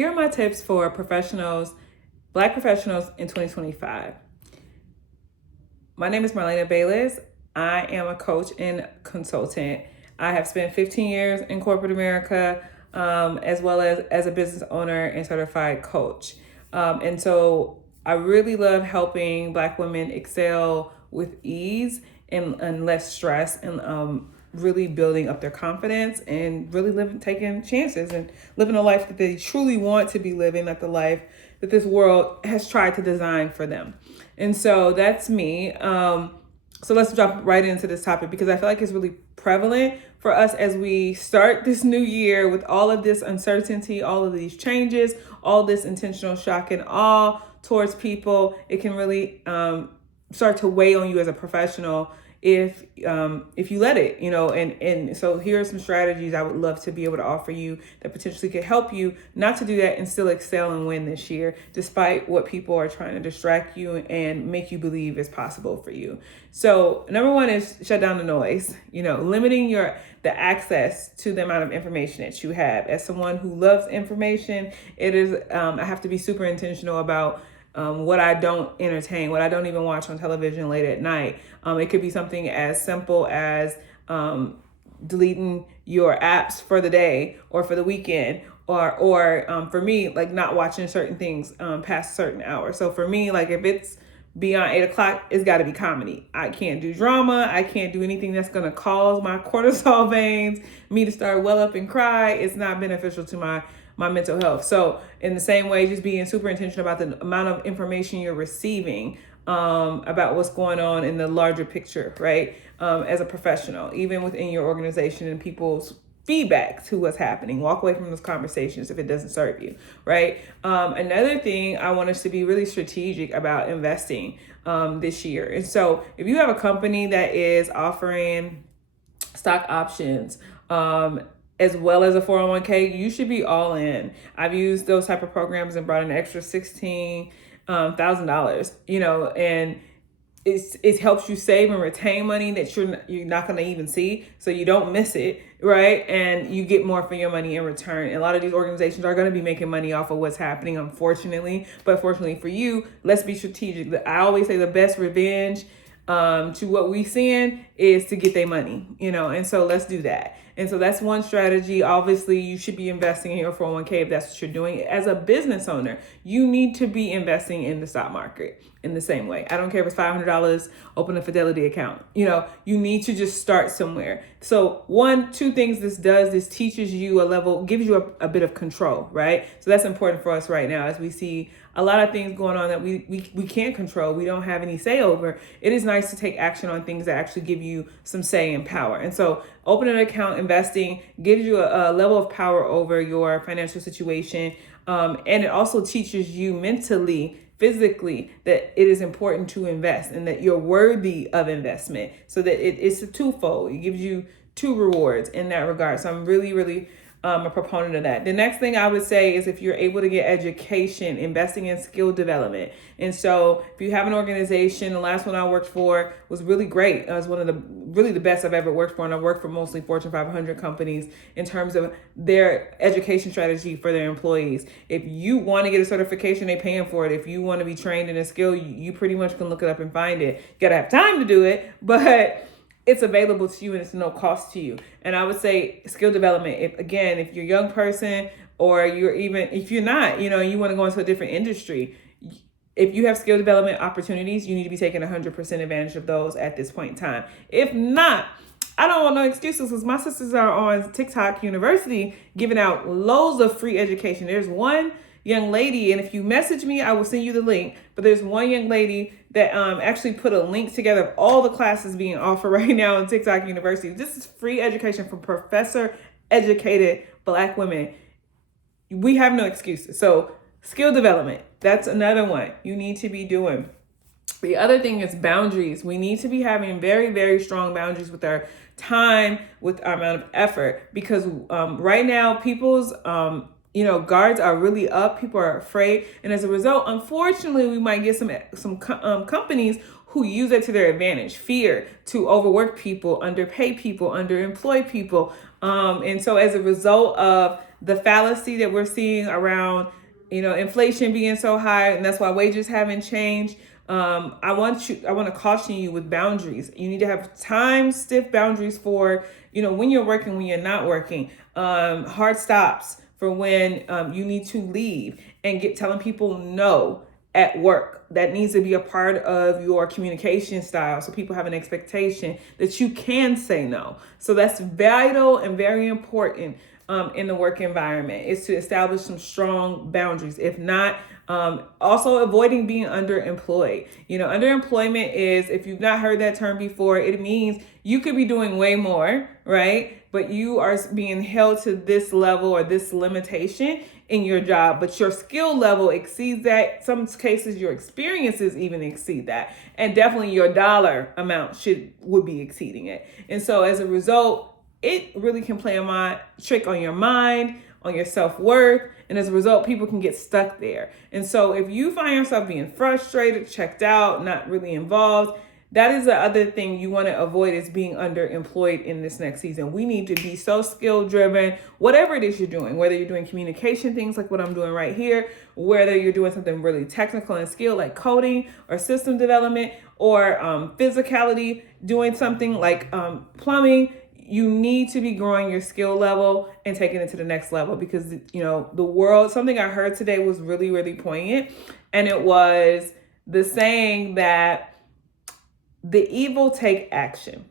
Here are my tips for professionals, Black professionals in 2025. My name is Marlena Bayless. I am a coach and consultant. I have spent 15 years in corporate America, as well as a business owner and certified coach. And so I really love helping Black women excel with ease and less stress, and really building up their confidence and really taking chances and living a life that they truly want to be living, not the life that this world has tried to design for them. And so that's me. So let's jump right into this topic, because I feel like it's really prevalent for us as we start this new year with all of this uncertainty, all of these changes, all this intentional shock and awe towards people. It can really start to weigh on you as a professional if you let it, and so here are some strategies I would love to be able to offer you that potentially could help you not to do that and still excel and win this year, despite what people are trying to distract you and make you believe is possible for you. So number one is shut down the noise, limiting the access to the amount of information that you have. As someone who loves information, it is I have to be super intentional about what I don't entertain, what I don't even watch on television late at night. It could be something as simple as deleting your apps for the day or for the weekend, or for me, like not watching certain things past certain hours. So for me, like if it's beyond 8 o'clock, it's got to be comedy. I can't do drama. I can't do anything that's going to cause my cortisol veins, me to start well up and cry. It's not beneficial to my mental health. So in the same way, just being super intentional about the amount of information you're receiving about what's going on in the larger picture, right? As a professional, even within your organization and people's feedback to what's happening. Walk away from those conversations if it doesn't serve you, right? Another thing, I want us to be really strategic about investing this year. And so if you have a company that is offering stock options, as well as a 401k, you should be all in. I've used those type of programs and brought an extra $16,000, and it helps you save and retain money that you're not going to even see, so you don't miss it, right? And you get more for your money in return. And a lot of these organizations are going to be making money off of what's happening, unfortunately. But fortunately for you, let's be strategic. I always say the best revenge to what we seeing is to get their money, and so let's do that. And so that's one strategy. Obviously, you should be investing in your 401k if that's what you're doing. As a business owner, you need to be investing in the stock market in the same way. I don't care if it's $500, open a Fidelity account. You need to just start somewhere. So two things this teaches you gives you a bit of control, right? So that's important for us right now as we see a lot of things going on that we can't control. We don't have any say over. It is nice to take action on things that actually give you some say and power. And so opening an account, investing gives you a level of power over your financial situation. And it also teaches you mentally, physically, that it is important to invest and that you're worthy of investment, so that it's a twofold. It gives you two rewards in that regard. So I'm really, really a proponent of that. The next thing I would say is if you're able to get education, investing in skill development. And so if you have an organization, the last one I worked for was really great. It was one of the best I've ever worked for. And I worked for mostly Fortune 500 companies in terms of their education strategy for their employees. If you want to get a certification, they're paying for it. If you want to be trained in a skill, you pretty much can look it up and find it. You got to have time to do it, but it's available to you and it's no cost to you. And I would say skill development, if you're a young person, or if you're not, you want to go into a different industry, if you have skill development opportunities, you need to be taking 100% advantage of those at this point in time. If not, I don't want no excuses, because my sisters are on TikTok University giving out loads of free education. There's one young lady, and if you message me, I will send you the link. But there's one young lady that actually put a link together of all the classes being offered right now in TikTok University. This is free education from professor educated Black women. We have no excuses. So skill development, that's another one you need to be doing. The other thing is boundaries. We need to be having very, very strong boundaries with our time, with our amount of effort, because right now people's guards are really up. People are afraid. And as a result, unfortunately, we might get some companies who use it to their advantage. Fear to overwork people, underpay people, underemploy people. And so as a result of the fallacy that we're seeing around, inflation being so high, and that's why wages haven't changed. I want to caution you with boundaries. You need to have stiff boundaries for, when you're working, when you're not working, hard stops for when you need to leave, and telling people no at work. That needs to be a part of your communication style, so people have an expectation that you can say no. So that's vital and very important in the work environment, is to establish some strong boundaries. If not, also avoiding being underemployed. Underemployment is, if you've not heard that term before, it means you could be doing way more, right? But you are being held to this level or this limitation in your job, but your skill level exceeds that. Some cases, your experiences even exceed that. And definitely your dollar amount would be exceeding it. And so as a result, it really can play a trick on your mind, on your self-worth. And as a result, people can get stuck there. And so if you find yourself being frustrated, checked out, not really involved, that is the other thing you want to avoid, is being underemployed in this next season. We need to be so skill driven, whatever it is you're doing, whether you're doing communication things like what I'm doing right here, whether you're doing something really technical and skilled like coding or system development, or physicality, doing something like plumbing. You need to be growing your skill level and taking it to the next level, because, the world, something I heard today was really, really poignant. And it was the saying that the evil take action.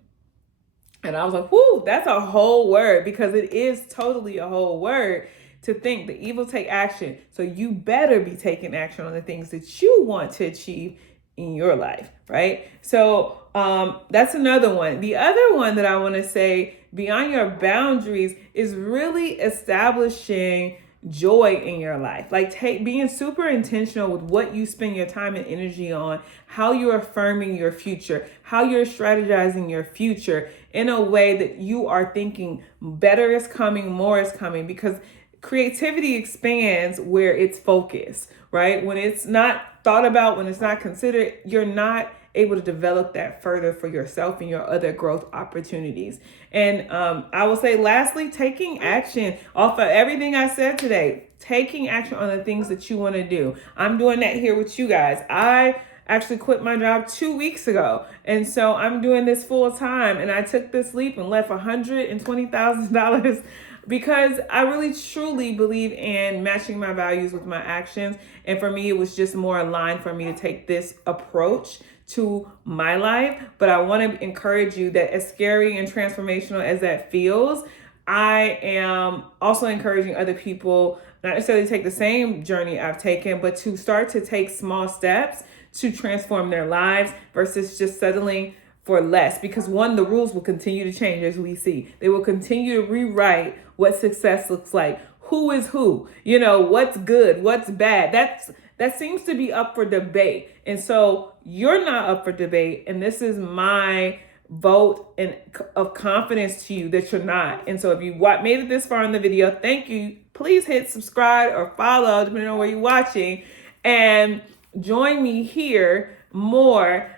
And I was like, whoo, that's a whole word, because it is totally a whole word to think the evil take action. So you better be taking action on the things that you want to achieve in your life, right? So that's another one. The other one that I want to say beyond your boundaries is really establishing joy in your life. Like being super intentional with what you spend your time and energy on, how you're affirming your future, how you're strategizing your future in a way that you are thinking better is coming, more is coming, because creativity expands where it's focused, right? When it's not thought about, when it's not considered, you're not able to develop that further for yourself and your other growth opportunities. And I will say, lastly, taking action off of everything I said today, taking action on the things that you want to do. I'm doing that here with you guys. I actually quit my job 2 weeks ago. And so I'm doing this full time, and I took this leap and left $120,000 because I really truly believe in matching my values with my actions. And for me, it was just more aligned for me to take this approach to my life. But I want to encourage you that, as scary and transformational as that feels, I am also encouraging other people not necessarily take the same journey I've taken, but to start to take small steps to transform their lives versus just settling for less. Because one, the rules will continue to change, as we see. They will continue to rewrite what success looks like. Who is who? What's good? What's bad? That seems to be up for debate. And so you're not up for debate. And this is my vote of confidence to you that you're not. And so if you made it this far in the video, thank you. Please hit subscribe or follow, depending on where you're watching, and join me here more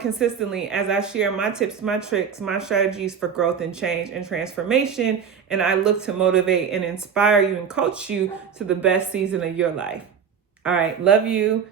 consistently as I share my tips, my tricks, my strategies for growth and change and transformation. And I look to motivate and inspire you and coach you to the best season of your life. All right. Love you.